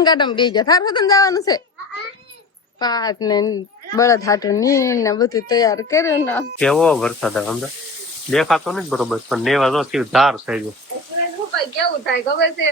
વતન ગાડામાં બેસી જા. તાર વતન જવાનું છે? પાટ ને બળદ હાટું નીણ ને બધું તૈયાર કર્યું ને. કેવો વરસાદ આવે અંદર દેખાતો નથી બરોબર, પણ નેવા તો ધાર થઈ ગયો. કેવું થાય ખબર છે?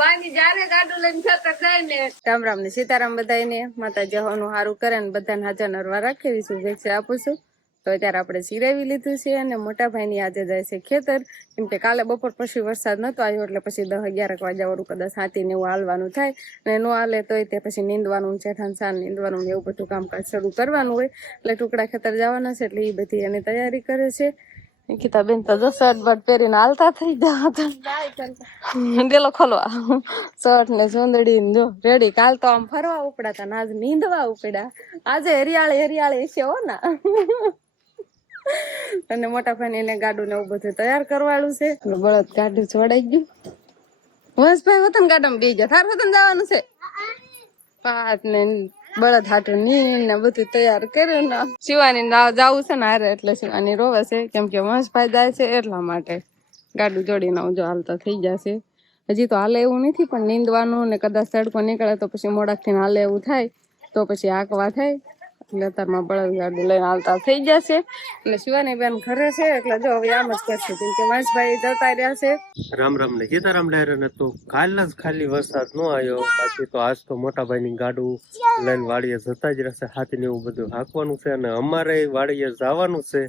બાની જારે ગાડું લઈને ખેતર જાય ને. રામ રામ ને સીતારામ બધાને. માતાજી હોનું સારું કરે ને બધાને હાજર નરવા રાખે એવી શુભેચ્છા આપું છું. તો અત્યારે આપણે સિરાવી લીધું છે અને મોટા ભાઈની આજે જાય છે ખેતર, કેમ કે કાલે બપોર પછી વરસાદ નતો આવ્યો એટલે પછી 10-11 વાગ્યા વાળું કદાચ હાથીને એવું હાલવાનું થાય ને ન હાલે તોય તે પછી નીંદવાનું, ચેઠાન સાન નીંદવાનું ને એવું બધું કામકાજ શરૂ કરવાનું હોય એટલે ટુકડા ખેતર જવાના છે એટલે એ બધી એની તૈયારી કરે છે. નિકિતા બેન તો શર્ટ બટ પહેરીને હાલતા થઈ ગયા ડેલો ખોલવા શર્ટ ને ચૂંદડી ને જો રેડી. કાલ તો આમ ફરવા ઉપડ્યા હતા ને આજ નીંદવા ઉપડ્યા. આજે હરિયાળે છે હો ના. અને મોટા ભાઈ એને ગાડું ને એવું બધું તૈયાર કરવાનું છે. બળદ ગાડું જોડાઈ ગયું. વંશભાઈ વતન ગાડામાં બેસી જા. તાર વતન જવાનું છે? પાટ ને બળદ હાટું નીણ ને બધું તૈયાર કર્યું ને. શિવાની જવું છે ને હારે એટલે શિવાની રોવે છે કેમ કે વંશભાઈ જાય છે એટલા માટે. ગાડું જોડીને જો હાલતા થઈ જશે. હજી તો હાલે એવું નથી પણ નીંદવાનું ને કદાચ તડકો નીકળે તો પછી મોડાકથી હાલે એવું થાય તો પછી આંકવા થાય એટલે અત્યારમાં બળદ ગાડું લઈને હાલતા થઈ જશે. એટલે શિવાની બેન ઘરે છે એટલે જો હવે આમ જ કરશે કેમ કે વંશભાઈ જતા રહ્યા છે. રામ રામ ને સીતારામ લહેર તો કાલ જ ખાલી વરસાદ ન આવ્યો, બાકી તો આજ તો મોટા ભાઈ ની ગાડું લઈને વાડીએ જતા જ રહેશે. હાથી ને એવું બધું હાંકવાનું છે અને અમારે વાડીએ જવાનું છે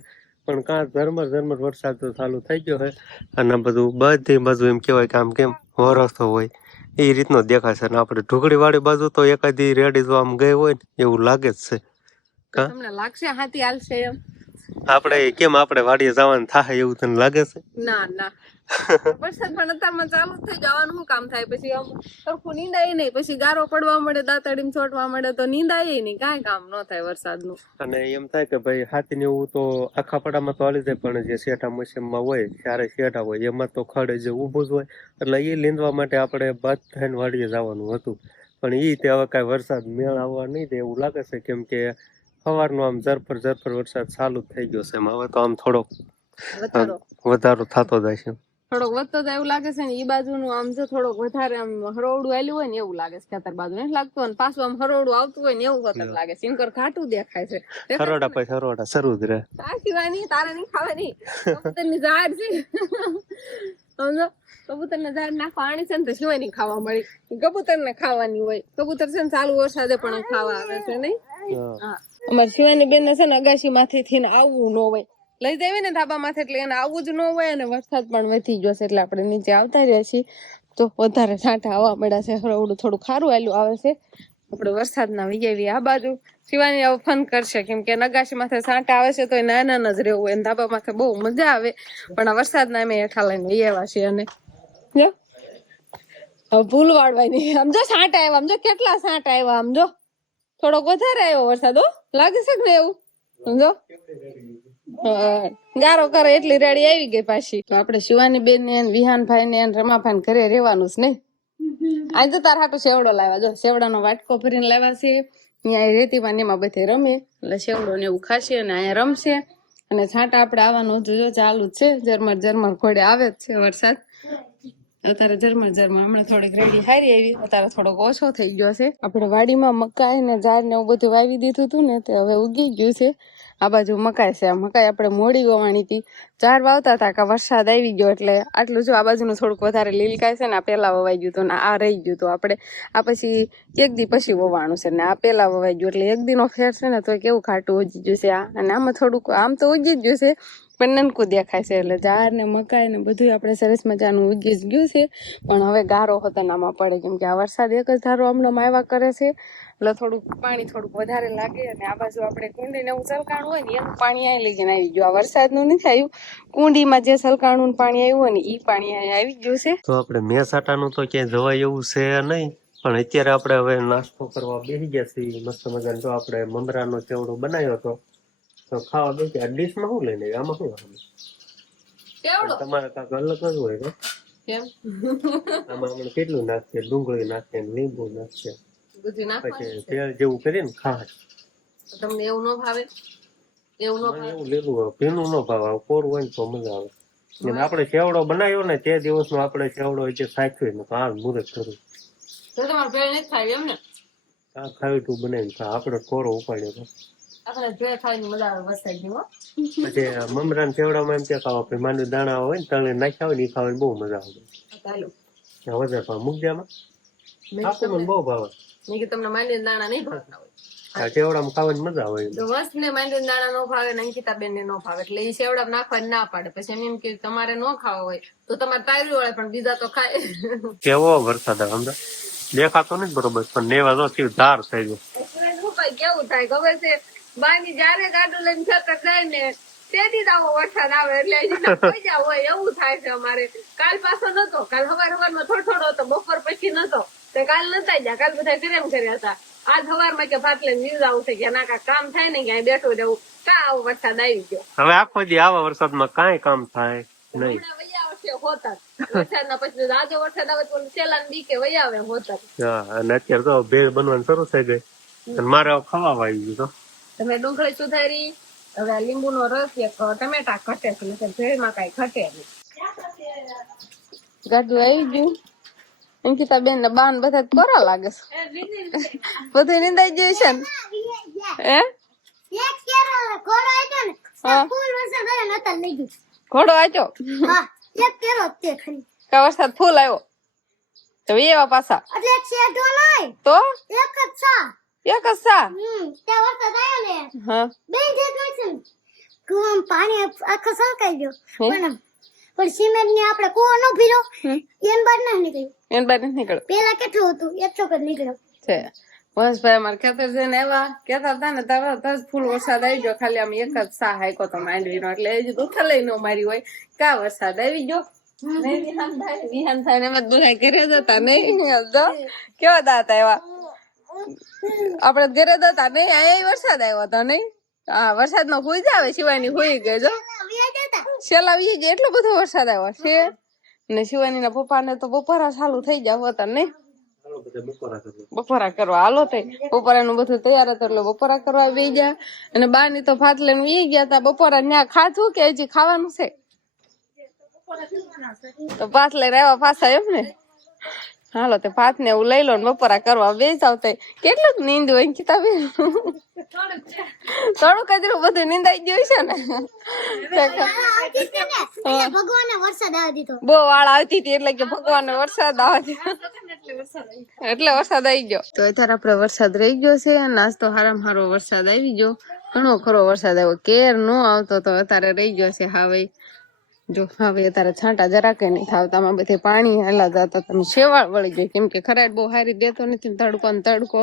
પણ કાં ઝરમર વરસાદ તો ચાલુ થઈ ગયો છે અને બધું બધી બાજુ એમ કેવાય કે આમ કેમ વરસતો હોય એ રીતનો દેખાશે. અને આપણે ઢુકડી વાળી બાજુ તો એકાદી રેડી તો આમ ગઈ હોય ને એવું લાગે જ છે. તમને લાગશે હાથી હાલશે એમ? આપણે કેમ આપણે વાડીએ જવાનું થાય એવું તને લાગે છે? ના ના વરસાદ પણ અત્યારમાં ચાલુ થઈ જવાનું શું કામ થાય? પછી આમ સરખું નીંદાય નહીં, પછી ગારો પડવા મળે, દાંતડીમ છોટવા મળે તો નીંદાય નહીં, કાંઈ કામ ન થાય વરસાદનું. અને એમ થાય કે ભાઈ હાથી ને એવું તો આખા પડામાં તો હાલી જાય પણ જે શેઠા મશીનમાં હોય ત્યારે શેઠા હોય એમાં તો ખડે જે ઊભું જ હોય એટલે એ લીંદવા માટે આપણે બધાને વાડીએ જવાનું હતું પણ એ તે હવે કાંઈ વરસાદ મેળ આવવા નહીં દે એવું લાગે છે કેમ કે સવારનો આમ ઝરફર વરસાદ ચાલુ જ થઈ ગયો છે. એમ હવે તો આમ થોડોક વધારો થતો જાય છે. થોડોક વધતો જાય એવું લાગે છે ને. ઈ બાજુનું આમ જો થોડોક વધારે આમ હરોવડું આવેલું હોય ને એવું લાગે છે ખેતર બાજુ નથી લાગતું અને પાછું આમ હરોવડું આવતું હોય ને એવું વખત લાગે છે. સિંકર ઘાટું દેખાય છે. હરોડા પછી હરોડા શરૂ જ રહે. શિવાની તારે નહીં ખાવાની કબૂતરની ઝાડ છે સમજો. કબૂતરને ઝાડ નાખવા આણી છે ને તો શિવાની ખાવા મળી. કબૂતરને ખાવાની હોય. કબૂતર છે ને ચાલુ વરસાદે પણ ખાવા આવે છે નહીં. હા અમારી શિવાની બેન ને છે ને અગાશી માંથી ને આવવું ન હોય, લઈ જાય ને ધાબા માથે એટલે એને આવવું જ ન હોય અને વરસાદ પણ વધી ગયો છે એટલે આપણે નીચે આવતા રહ્યા છીએ તો વધારે છાંટા આવવા મળ્યા છે. હરોવડું થોડું ખારું આવેલું આવે છે. આપણે વરસાદના વિજેવી આ બાજુ શિવાની હવે ફન કરશે કેમ કે નગાશી માથે છાંટા આવે છે તો એ નાના જ રહેવું હોય ને ધાબા માથે બહુ મજા આવે પણ આ વરસાદના અમે હેઠા લઈને આવ્યા છીએ. અને જો હવે ભૂલ વાળવાની સમજો છાંટા આવ્યા, સમજો કેટલા છાંટા આવ્યા, સમજો થોડોક વધારે આવ્યો વરસાદ હો લાગે છે ને એવું સમજો. ગારો કરે એટલી રેડી આવી ગઈ પાછી. તો આપણે શિવાની બેન ને વિહાનભાઈ ને રમાભાઈ ઘરે રહેવાનું જ નહીં. આજે તો તાર હાટું સેવડો લાવ્યા. જો સેવડાનો વાટકો ભરીને લાવ્યા છે. અહીંયા રેતીમાં એમાં બધે રમે એટલે સેવડો ને એવું ખાશે અને અહીંયા રમશે અને છાંટા આપણે આવવાનું જો ચાલુ જ છે. ઝરમર ઘોડે આવે જ છે વરસાદ. અત્યારે ઝરમર હમણાં થોડીક રેડી હારી આવી, અત્યારે થોડોક ઓછો થઈ ગયો છે. આપણે વાડીમાં મકાઈ ને ઝાડ ને એવું બધું વાવી દીધું હતું ને તે હવે ઉગી ગયું છે. આ બાજુ મકાઈ છે. આ મકાઈ આપણે મોડી વવાણી હતી. ઝાડ વાવતા હતા કે વરસાદ આવી ગયો એટલે આટલું જો આ બાજુનું થોડુંક વધારે લીલકાય છે ને આ પેલા વવાઈ ગયું હતું ને આ રહી ગયું હતું. આપણે આ પછી એક દી પછી વવાણું છે ને આ પેલા વવાઈ ગયું એટલે એક દી નો ફેર છે ને તો કેવું ખાટું ઉગી ગયું છે. આ અને આમાં થોડુંક આમ તો ઉગી જ ગયું છે પણ નનકું દેખાય છે એટલે ઝાડ ને મકાઈ ને બધું આપણે સરસ મજાનું ઉગી જ ગયું છે પણ હવે ગારો હોતનામાં પડે કેમ કે આ વરસાદ એક જ ધારો હમણાં આવ્યા કરે છે એટલે થોડુંક પાણી થોડુંક વધારે લાગે. અને આ બાજુ આપણે કુંડીને એવું સલકાણું હોય ને એનું પાણી અહીં લઈને આવી ગયું. આ વરસાદનું નથી આવ્યું, કુંડીમાં જે સલકાણું પાણી આવ્યું હોય ને એ પાણી અહીં આવી ગયું છે. તો આપણે મેસાટાનું તો ક્યાંય જવાય એવું છે નહીં પણ અત્યારે આપણે હવે નાસ્તો કરવા બેસી ગયા છીએ. મસ્ત મજાનો જો આપણે મમરાનો ચેવડો બનાવ્યો હતો તો ખાવા બેસી આ ડીશમાં શું લઈને આમાં શું તમારે કાંક અલગ જ હોય તો આમાં આપણે કેટલું નાખીએ, ડુંગળી નાખીએ, લીંબુ નાખીએ, પછી તેલ જેવું કરીએ ને ખાસ. તમને એવું ન ભાવે? એવું લેલું ભીનું ન ભાવે, કોરું હોય ને તો મજા આવે. આપણે સેવડો બનાવ્યો ને તે દિવસનો આપણે સેવડો સાખ્યો ને તો હાલ મુહૂર્ત કર્યું તો તમારે ભેળ નથી ખાવી એમ ને? આ ખાવી તું બનાવી ખા, આપણે કોરો ઉપાડ્યો તો. આપણે ભેળ ખાવાની મજા આવે વરસાદની હો. પછી મમરા ને સેવડામાં એમ કે ખાવા પછી માંડવી દાણા હોય ને તળે નાખ્યા હોય ને એ ખાવાની બહુ મજા આવે. ચાલો વધારે ભાવ મૂકજામાં આપો મને બહુ ભાવે. મેં કે તમને માંડવીના દાણા નહીં ભાવતા હોય. આ સેવડામાં ખાવાની મજા આવે. તો વસ ને માંડવીના દાણા નો ભાવે ને અંકિતા બેન ને નો ભાવે એટલે એ સેવડામાં નાખવાની ના પાડે. પછી એમ કે તમારે નો ખાવા હોય તો તમારે તારી વાળે પણ બીજા તો ખાય. કેવો વરસાદ આવે સમજા દેખાતો નથી બરોબર પણ નેવા તો થયું ધાર થઈ ગયું. કેવું થાય ખબર છે બાની જયારે ગાડું લઈને ખેતર જાય ને તેથી જ આવો વરસાદ આવે એટલે મજા હોય એવું થાય છે અમારે. કાલ પાછો નતો, કાલ સવારમાં થોડો હતો, બપોર પછી નતો, કાલ નતા ગયા, કાલ બધા કેમ કર્યા હતા. આજ સવારમાં કે ભાત લઈને ન્યૂઝ આવશે કે ના કામ થાય ને ક્યાંય બેઠું રહેવું, કા આવો વરસાદ આવી ગયો. હવે આખો દી આવા વરસાદમાં કાંઈ કામ થાય નહીં. વરસાદના પછી આજે વરસાદ આવે તો સેલાન બીકે વહી આવે હોતર. હા અને અત્યારે તો ભેળ બનવાનું શરૂ થઈ ગઈ અને મારે ખાવા આવી ગયું. તો તમે ડુંગળી સુધારી, હવે લીંબુ નો રસ એક ટમેટા ઘટે છે, ભેળમાં કઈ ઘટે નહીં. ગાડું આવી ગયું. અંકિતા બેન ને બાન બધા કોરા લાગે છે, બધું નિંદાઈ ગયું છે ને. ઘોડો આજો વરસાદ ફૂલ આવ્યો તો એવા પાછા તો એક જ સા પાણી આખો સળકાઈ ગયો પણ સિમેન્ટ ને આપણે કુવો નો ભીરો એન બાર ના નીકળ્યો પેલા કેટલું હતું એક ચોક જ નીકળ્યો છે. બસભાઈ અમારે ખેતર જઈને એવા કેતા હતા ને તરત જ ફૂલ વરસાદ આવી ગયો. ખાલી આમ એક જ સા હાઈકો તો માંડવીનો એટલે એ જ દુઃખ લઈ નો મારી હોય કા વરસાદ આવી ગયો. વિહાન થાય ને એમાં બધા ઘરે જતા નહીં કેવા દાતા એવા આપડે ઘરે જતા નહીં. અહીંયા વરસાદ આવ્યો હતો નહીં. હા વરસાદમાં હુઈ જ આવે શિવાની હુઈ ગઈ જો છેલ્લા વી ગઈ એટલો બધો વરસાદ આવ્યો છે ને શિવાની ના પપ્પા ને તો બપોરા ચાલુ થઈ જાવ હતા નહીં. બપોરા કરવા હાલો થઈ બપોરાનું બધું તૈયાર હતું એટલે બપોરા કરવા બે ગયા અને બા ની તો ભાત લઈને વી ગયા હતા. બપોરા ત્યાં ખાધું કે હજી ખાવાનું છે તો ભાત લઈને આવ્યા પાછા એમ ને. હાલો તે ભાત ને એવું લઈ લો ને બપોરા કરવા બે જાવ. કેટલું નીંદ હોય કિતાબે થોડુંક જ બધું નીંદાઈ ગયું છે ને. બહુ વાળ આવતી હતી એટલે કે ભગવાન વરસાદ આવે એટલે વરસાદ આવી ગયો. તો અત્યારે આપડે વરસાદ રહી ગયો છે અને આજ તો હારામાં હારો વરસાદ આવી ગયો. ઘણો ખરો વરસાદ આવ્યો, કેર નો આવતો તો અત્યારે રહી ગયો છે. હવે જો હવે અત્યારે છાંટા જરાકે નહીં થાવતા આમાં બધે પાણી હેલા જતા તમે શેવાળ વળી જાય કેમ કે ખરાટ બહુ હારી દેતો નથી તડકો ને તડકો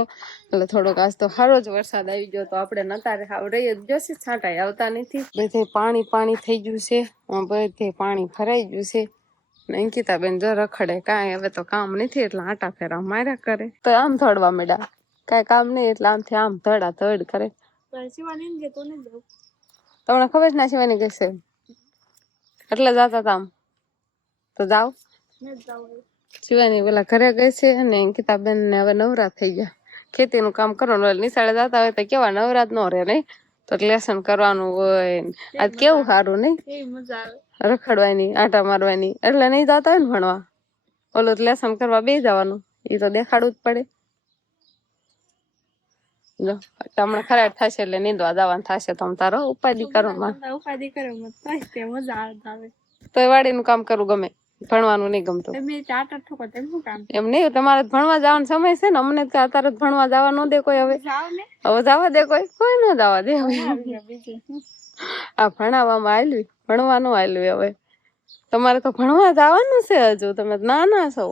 એટલે થોડોક આજ તો સારો જ વરસાદ આવી ગયો. તો આપણે નતારે હાવ રહી જ જશે, છાંટા આવતા નથી. બધે પાણી થઈ ગયું છે, બધે પાણી ભરાઈ ગયું છે. અંકિતા બેન જો રખડે કાંઈ હવે તો કામ નથી એટલે આટા ફેરા માર્યા કરે તો આમ ધડવા મેળા કાંઈ કામ નહીં એટલે આમથી આમ ધડા ધડ કરે. તમને ખબર ના શિવાની કહેશે એટલે જતા હતા આમ તો જાઓ. શિવાની પેલા ઘરે ગઈ છે અને અંકિતાબેન ને હવે નવરા થઈ ગયા. ખેતી નું કામ કરવાનું નિશાળે જતા હોય તો કેવા નવરા જ ન રહે નહીં તો લેસન કરવાનું હોય. આજ કેવું સારું નહીં રખડવાની આટા મારવાની એટલે નહીં જતા હોય ને ભણવા ઓલું લેસન કરવા બે જવાનું એ તો દેખાડવું જ પડે. જો હમણાં ખરાટ થશે એટલે નીંદવા જવાનું થશે તો તારો ઉપાધિ કરો તો વાડી નું કામ કરવું ગમે ભણવાનું નહીં ગમતું એમ નહીં. તમારે ભણવા જવાનો સમય છે ને અમને અત્યારે ભણવા જવા ન દે કોઈ. હવે જવા દે કોઈ ન જવા દે. આ ભણાવવામાં આવેલું ભણવાનું આવેલું હવે તમારે તો ભણવા જવાનું છે હજુ તમે નાના છો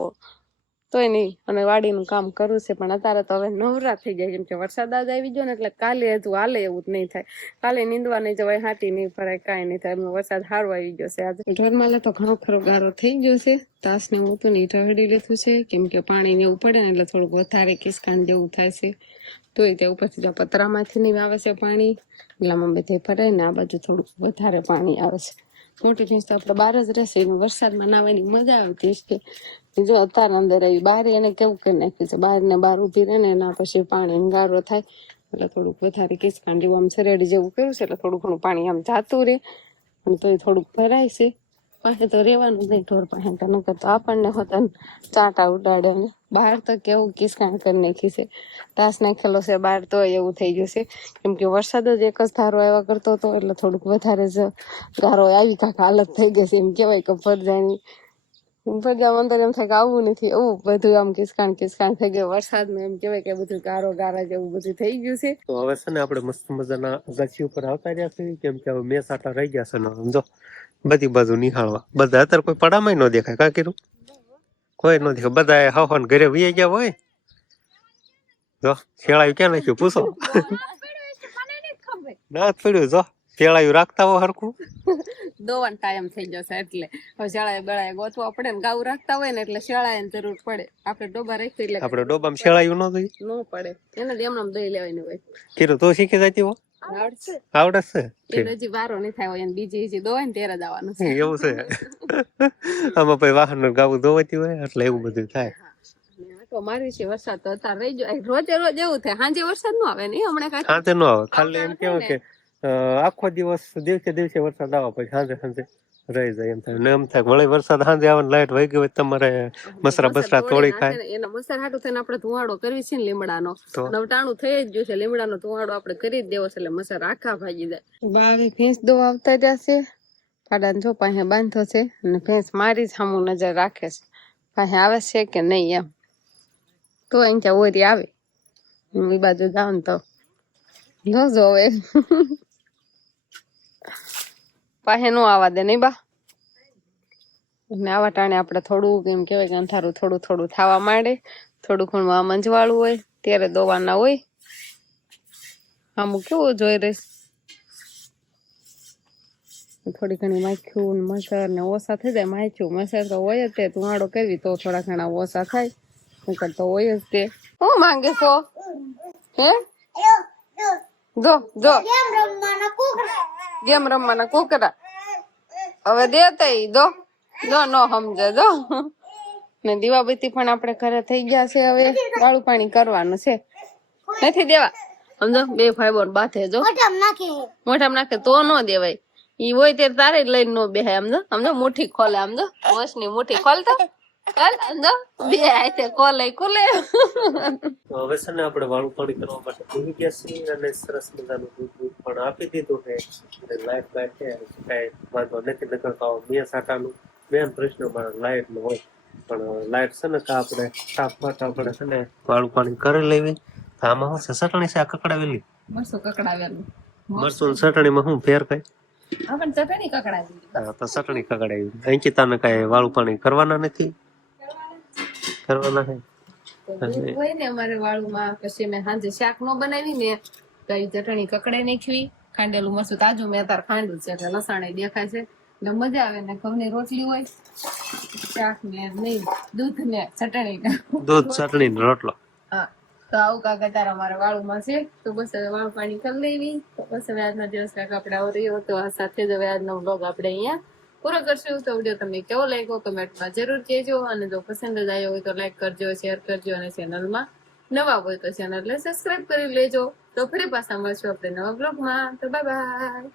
તોય નહીં અને વાડીનું કામ કરવું છે. પણ અત્યારે તો હવે નવરા થઈ જાય કેમ કે વરસાદ જ આવી ગયો ને એટલે કાલે હજુ હાલે એવું જ નહીં થાય. કાલે નીંદવા નહીં જવાય, હાટી નહીં ભરાય, કાંઈ નહીં થાય. વરસાદ સારો આવી ગયો છે. આજે ઢોરમાલે તો ઘણો ખરો ગારો થઈ ગયો છે. તાસ ને હું તો નહીં ઢળી લીધું છે કેમ કે પાણી ને એવું પડે ને એટલે થોડુંક વધારે કિસકાન જેવું થાય છે. તોય તે ઉપરથી જો પતરામાંથી નહીં આવે છે પાણી એટલામાં બધે ભરાય ને આ બાજુ થોડુંક વધારે પાણી આવે છે. મોટી ભેંસ તો આપણે બહાર જ રહેશે વરસાદમાં નાવાની મજા આવતી છે. જો અત્યારે અંદર આવી બહાર એને કેવું કરી નાખ્યું છે બહાર ને બહાર ઉભી રહે ને એના પછી પાણી ગારો થાય એટલે થોડુંક વધારે કિસકાન જેવું આમ સરેડી જેવું કર્યું છે એટલે થોડું ઘણું પાણી આમ જાતું રહે અને તોય થોડુંક ભરાય છે. પાસે તો રહેવાનું જ નહીં ઢોર પાસે નકર તો આપણને હોતા ચાટા ઉડાડે ને બહાર તો કેવું કિસકાણ કરી નાખી છે, તાસ નાખેલો છે બહાર તો એવું થઈ ગયું છે. કેમ કે વરસાદ જ એક જ ધારો આવ્યા કરતો હતો એટલે થોડુંક વધારે જ ગારો આવી કાંક હાલત થઈ ગઈ છે. એમ કેવાય કે ફરજાની અંદર એમ થાય કે આવું નથી, એવું બધું આમ કિસકાણ થઈ ગયું વરસાદમાં. એમ કેવાય કે બધું ગારા જેવું બધું થઈ ગયું છે. તો હવે છે ને આપણે મસ્ત મજાના અગાસી ઉપર આવતા રહ્યા છીએ, કેમ કે હવે મેં સાટા રહી ગયા છે ને સમજો બધી બાજુ નિહાળવા. બધા અત્યારે કોઈ પડામાં ન દેખાય, કા કીધું કોઈ ન દેખાય, બધા હવન ઘરે વી ગયા હોય. જો શેળાયું ક્યાં નાખ્યું પૂછો, ના પડ્યું. જો શેળાયું રાખતા હો હરખું, દોવાનો ટાઈમ થઈ જશે એટલે હવે શાળાએ બેળાએ ગોતવા પડે ને. ગાઉ રાખતા હોય ને એટલે શાળાએ જરૂર પડે. આપણે ડોબા રાખી એટલે આપણે ડોબામાં શેળાયું ન થઈ ન પડે, એને જ એમને દઈ લેવાની હોય. કીધું તો શીખી જતી હો, આવડે છે. એને હજી વારો નહીં થાય હોય, બીજી દોવાય ને ત્યારે જ આવવાનું છે. એવું છે. આમાં પછી વાહન ગાવું ધોવાતી હોય એટલે એવું બધું થાય. તો મારી છે વરસાદ તો અત્યારે રહી જાય, રોજે રોજ એવું થાય. સાંજે વરસાદ ન આવે નહીં, હમણાં કાંઈ સાંજે ન આવે, ખાલી એમ કેવાય કે આખો દિવસ દિવસે વરસાદ આવે પછી સાંજે રહી જાય. એમ થાય ને એમ થાય વળી વરસાદ સાંજે આવે ને લાઈટ વહી ગઈ હોય તમારે મસરા બસરા તોડી ખાય. એના મસરા હાટું થઈને આપણે ધુવાડો કરવી છે ને લીમડાનો, નવટાણું થઈ જ ગયું છે. લીમડાનો ધુવાડો આપણે કરી જ દેવો છે એટલે મસરા આખા ભાગી જાય. બાવે ભેંસ દો આવતા રહ્યા છે, પાડાને જો પાસે બાંધો છે અને ભેંસ મારી સામું નજર રાખે છે, પાસે આવે છે કે નહીં એમ. તો અહીંયા ઓરી આવે, હું એ બાજુ જાઉં ને તો જો હવે પાસે નો આવવા દે નહીં બા. ને આવા ટાણે આપણે થોડુંક એમ કેવાય કે અંધારું થોડું થવા માંડે, થોડું ઘણું આમ અંજવાળું હોય ત્યારે દોવાના હોય. આમ કેવું જોઈ રહીશ, થોડી ઘણી માખ્યું મસર ને ઓછા થઈ જાય. માખ્યું મસર તો હોય જ તે, ધુવાડો કરવી તો થોડા ઘણા ઓછા થાય, નકર તો હોય જ તે. શું માંગે છો હે? જો ગેમ રમવાના કુકરા હવે દેતા દો નો સમજે. જો ને દીવાબત્તી પણ આપણે ઘરે થઈ ગયા છે. હવે વાળું પાણી કરવાનું છે, નથી દેવા સમજો. બે ભાઈ બોન બાથે જો મોઢામાં નાખે તો ન દેવાય. ઈ હોય ત્યારે તારે જ લઈને નો બેહાય. સમજો મુઠ્ઠી ખોલે, સમજો વસની મુઠ્ઠી ખોલતો ચાલ સમજો બે હાથે ખોલે. હવે છે ને આપણે વાળું પાણી કરવા માટે ભૂલી ગયા છીએ અને સરસ મજાનું દૂધ પણ આપી દીધું છે. લાઈટ બાઈટ છે કઈ વાંધો નથી. નકર બે સાટાનું મેન પ્રશ્ન મારા લાઈટ નો હોય, પણ લાઈટ છે ને આપણે સાફ માટે આપણે છે ને વાળું પાણી કરી લેવી. આમાં શું છે, ચટણી છે આ કકડાવેલી મરસું કકડાવેલું. મરસું ચટણીમાં શું ફેર કઈ? પણ ચટણી કકડાવી. હા તો ચટણી કકડાવી. અહીંથી તને કઈ વાળું પાણી કરવાના નથી, કરવાના છે હોય ને અમારે વાળુમાં. પછી મેં સાંજે શાક નો બનાવી ને તો એ ચટણી કકડાઈ નાખવી. ખાંડેલું મરસું તાજું મેં અત્યારે ખાંડું છે એટલે લસણ દેખાય છે એટલે મજા આવે. ને ઘઉંની રોટલી હોય, શાક ને નહીં દૂધ ને ચટણી, દૂધ ચટણી ને રોટલો. હા તો આવું કાંક અત્યારે અમારે વાળુમાં છે. તો બસ હવે વાળું પાણી કરી લેવી. તો બસ હવે આજનો દિવસ કાંક આપણે આવો રહ્યો. તો આ સાથે જ હવે આજનો બ્લોગ આપણે અહીંયા પૂરો કરશું. તો વિડીયો તમને કેવો લાગ્યો કમેન્ટમાં જરૂર કહેજો, અને જો પસંદ જ આવ્યો હોય તો લાઈક કરજો, શેર કરજો, અને ચેનલમાં નવા હોય તો ચેનલને સબસ્ક્રાઇબ કરી લેજો. તો ફરી પાછા મળશું આપણે નવા બ્લોગમાં. તો બાય બાય.